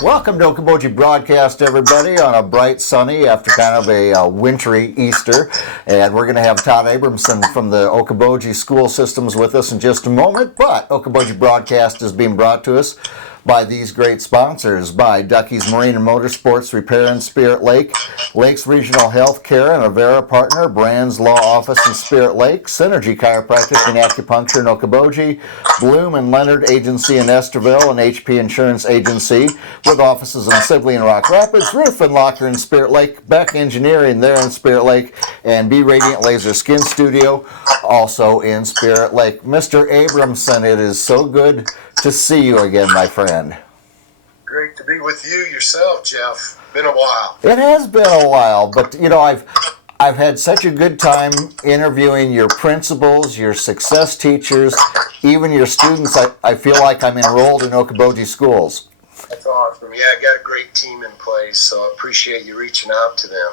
Welcome to Okoboji Broadcast, everybody, on a bright, sunny, after kind of a wintry Easter. And we're going to have Todd Abrahamson from the Okoboji School Systems with us in just a moment. But Okoboji Broadcast is being brought to us by these great sponsors, by Ducky's Marine and Motorsports Repair in Spirit Lake, Lakes Regional Healthcare and Avera Partner, Brands Law Office in Spirit Lake, Synergy Chiropractic and Acupuncture in Okoboji, Bloom and Leonard Agency in Esterville, and HP Insurance Agency with offices in Sibley and Rock Rapids, Roof and Locker in Spirit Lake, Beck Engineering there in Spirit Lake, and Be Radiant Laser Skin Studio also in Spirit Lake. Mr. Abrahamson, it is so good to see you again, my friend. Great to be with you yourself, Jeff. Been a while. It has been a while, but you know, I've had such a good time interviewing your principals, your success teachers, even your students. I feel like I'm enrolled in Okoboji schools. That's awesome. Yeah, I got a great team in place, so I appreciate you reaching out to them.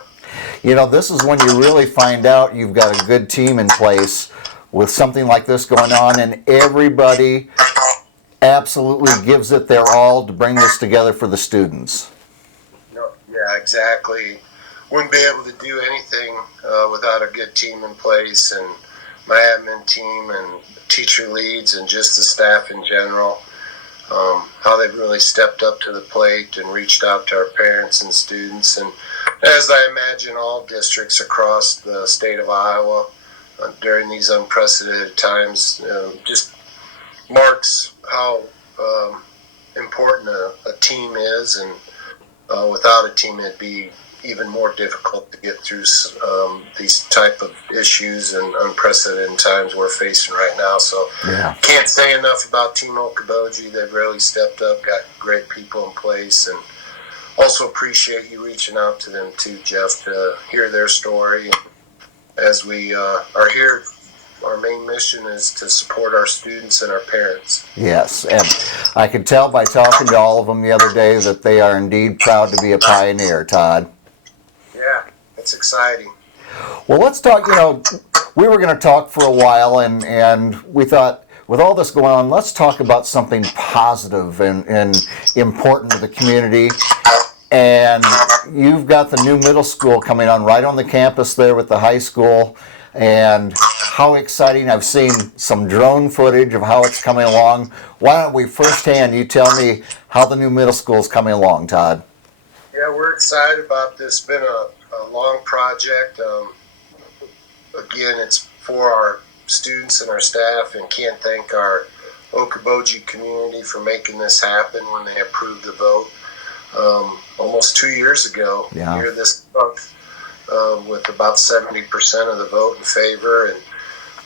You know, this is when you really find out you've got a good team in place with something like this going on, and everybody absolutely gives it their all to bring this together for the students. No, yeah, exactly. Wouldn't be able to do anything without a good team in place, and my admin team and teacher leads and just the staff in general. How they've really stepped up to the plate and reached out to our parents and students, and as I imagine all districts across the state of Iowa during these unprecedented times, just marks how important a team is, and without a team it'd be even more difficult to get through these type of issues and unprecedented times we're facing right now. So Can't say enough about Team Okoboji. They've really stepped up, got great people in place, and also appreciate you reaching out to them too, Jeff, to hear their story. As we are here, our main mission is to support our students and our parents. Yes, and I could tell by talking to all of them the other day that they are indeed proud to be a pioneer, Todd. Yeah, it's exciting. Well, let's talk, you know, we were going to talk for a while, and we thought, with all this going on, let's talk about something positive and important to the community. And you've got the new middle school coming on right on the campus there with the high school, and how exciting. I've seen some drone footage of how it's coming along. Why don't we firsthand, you tell me how the new middle school is coming along, Todd? Yeah, we're excited about this. It's been a long project. Again, it's for our students and our staff, and can't thank our Okoboji community for making this happen when they approved the vote almost 2 years ago, here this month, with about 70% of the vote in favor, and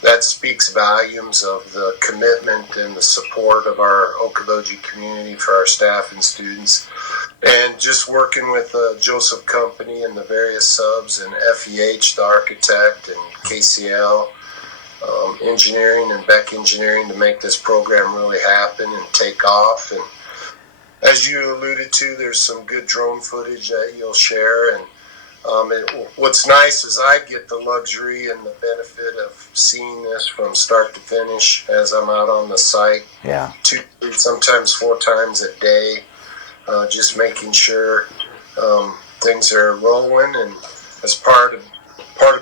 that speaks volumes of the commitment and the support of our Okoboji community for our staff and students. And just working with the Joseph Company and the various subs and FEH, the architect, and KCL Engineering and Beck Engineering to make this program really happen and take off. And as you alluded to, there's some good drone footage that you'll share. And what's nice is I get the luxury and the benefit of seeing this from start to finish as I'm out on the site. Yeah. 2, sometimes 4 times a day, just making sure things are rolling, and as part of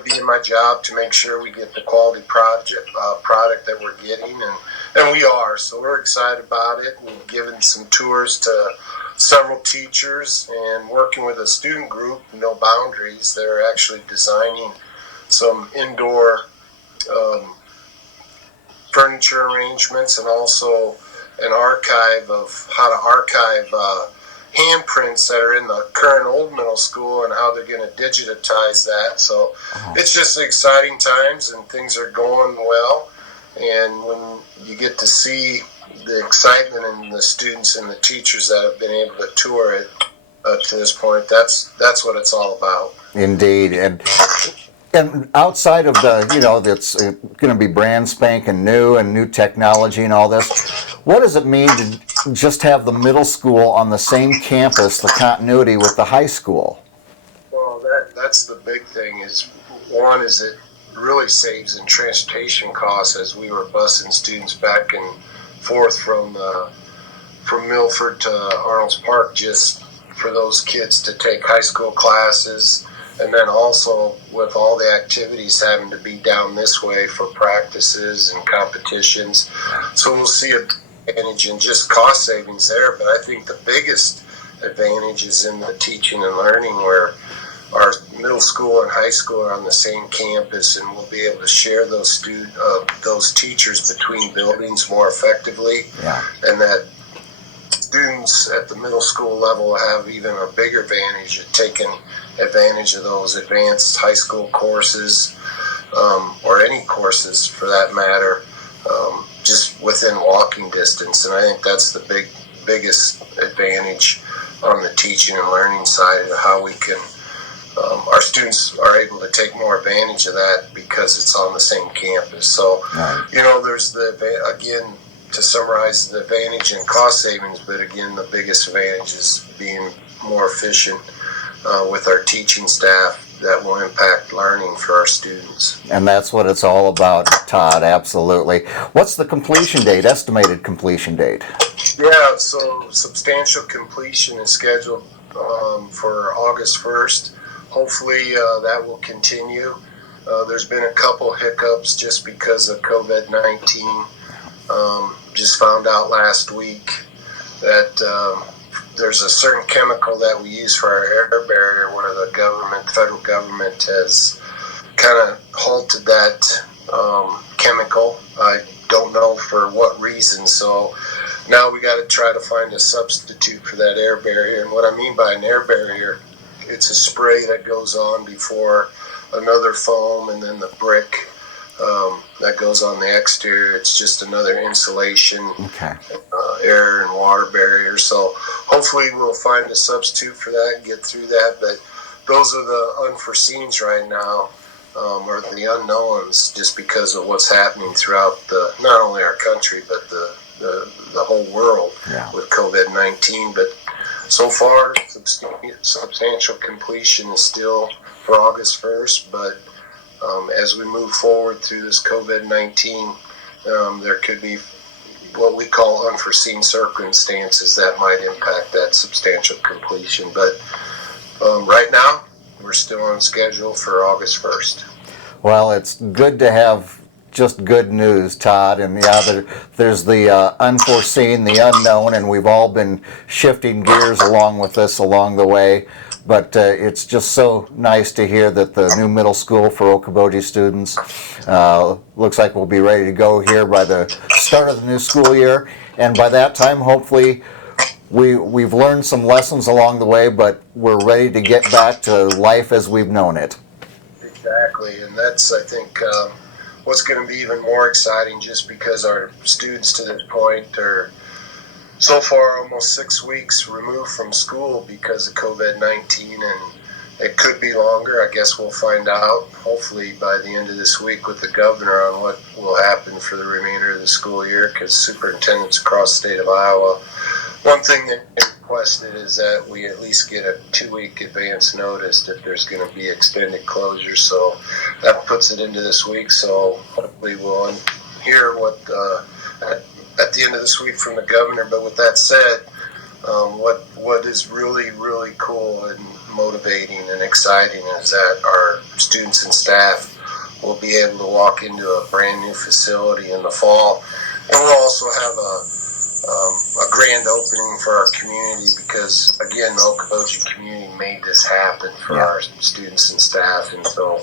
being my job to make sure we get the quality product that we're getting, and we are. So we're excited about it. We've given some tours to several teachers and working with a student group, No Boundaries. They're actually designing some indoor furniture arrangements, and also an archive of how to archive handprints that are in the current old middle school and how they're going to digitize that. So It's just exciting times, and things are going well. And when you get to see the excitement in the students and the teachers that have been able to tour it to this point, that's what it's all about. Indeed. And outside of the, you know, that's going to be brand spanking new and new technology and all this, what does it mean to just have the middle school on the same campus, the continuity with the high school? Well, that's the big thing. One is it really saves in transportation costs, as we were busing students back and forth from from Milford to Arnold's Park just for those kids to take high school classes. And then also with all the activities having to be down this way for practices and competitions. So we'll see an advantage in just cost savings there. But I think the biggest advantage is in the teaching and learning, where our middle school and high school are on the same campus, and we'll be able to share those those teachers between buildings more effectively. Yeah. And that students at the middle school level have even a bigger advantage of taking advantage of those advanced high school courses, or any courses for that matter, just within walking distance. And I think that's the biggest advantage on the teaching and learning side, of how we can, our students are able to take more advantage of that because it's on the same campus. So, there's again, to summarize, the advantage in cost savings, but again, the biggest advantage is being more efficient with our teaching staff that will impact learning for our students. And that's what it's all about, Todd, absolutely. What's the completion date, estimated completion date? Yeah, so substantial completion is scheduled for August 1st. Hopefully that will continue. There's been a couple hiccups just because of COVID-19. Just found out last week that there's a certain chemical that we use for our air barrier where the federal government has kind of halted that chemical. I don't know for what reason, so now we got to try to find a substitute for that air barrier. And what I mean by an air barrier, it's a spray that goes on before another foam and then the brick that goes on the exterior. It's just another insulation, air and water barrier. So hopefully we'll find a substitute for that and get through that. But those are the unforeseens right now, or the unknowns, just because of what's happening throughout not only our country, but the whole world with COVID-19. But so far, substantial completion is still for August 1st, but as we move forward through this COVID-19, there could be what we call unforeseen circumstances that might impact that substantial completion. But right now, we're still on schedule for August 1st. Well, it's good to have just good news, Todd. And there's the unforeseen, the unknown, and we've all been shifting gears along with this along the way. But it's just so nice to hear that the new middle school for Okoboji students looks like we'll be ready to go here by the start of the new school year. And by that time, hopefully, we've learned some lessons along the way, but we're ready to get back to life as we've known it. Exactly, and that's, I think, what's going to be even more exciting, just because our students to this point are so far almost 6 weeks removed from school because of COVID-19, and it could be longer. I guess we'll find out hopefully by the end of this week with the governor on what will happen for the remainder of the school year, because superintendents across the state of Iowa, one thing that they requested is that we at least get a 2-week advance notice that there's going to be extended closures. So that puts it into this week. So hopefully we'll hear what at the end of this week from the governor. But with that said, what is really, really cool and motivating and exciting is that our students and staff will be able to walk into a brand new facility in the fall. And we'll also have a grand opening for our community, because again, the Okoboji community made this happen for our students and staff. And so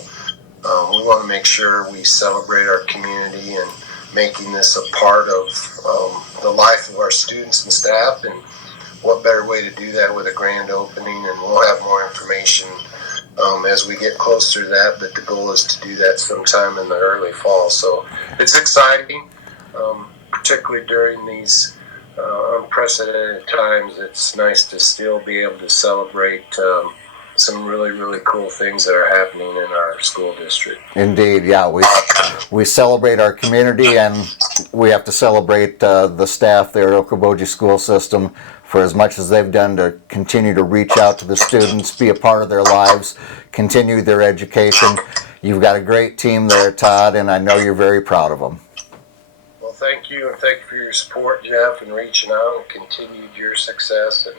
we want to make sure we celebrate our community and making this a part of the life of our students and staff. And what better way to do that with a grand opening? And we'll have more information as we get closer to that, but the goal is to do that sometime in the early fall. So it's exciting, particularly during these unprecedented times. It's nice to still be able to celebrate some really, really cool things that are happening in our school district. Indeed, yeah. We celebrate our community, and we have to celebrate the staff there at Okoboji School System for as much as they've done to continue to reach out to the students, be a part of their lives, continue their education. You've got a great team there, Todd, and I know you're very proud of them. Well, thank you, and thank you for your support, Jeff, and reaching out and continued your success. And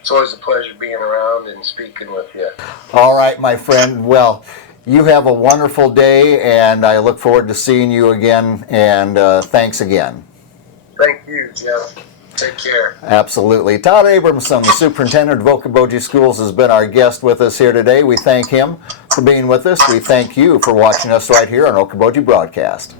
it's always a pleasure being around and speaking with you. All right, my friend. Well, you have a wonderful day, and I look forward to seeing you again, and thanks again. Thank you, Jeff. Take care. Absolutely. Todd Abrahamson, the superintendent of Okoboji Schools, has been our guest with us here today. We thank him for being with us. We thank you for watching us right here on Okoboji Broadcast.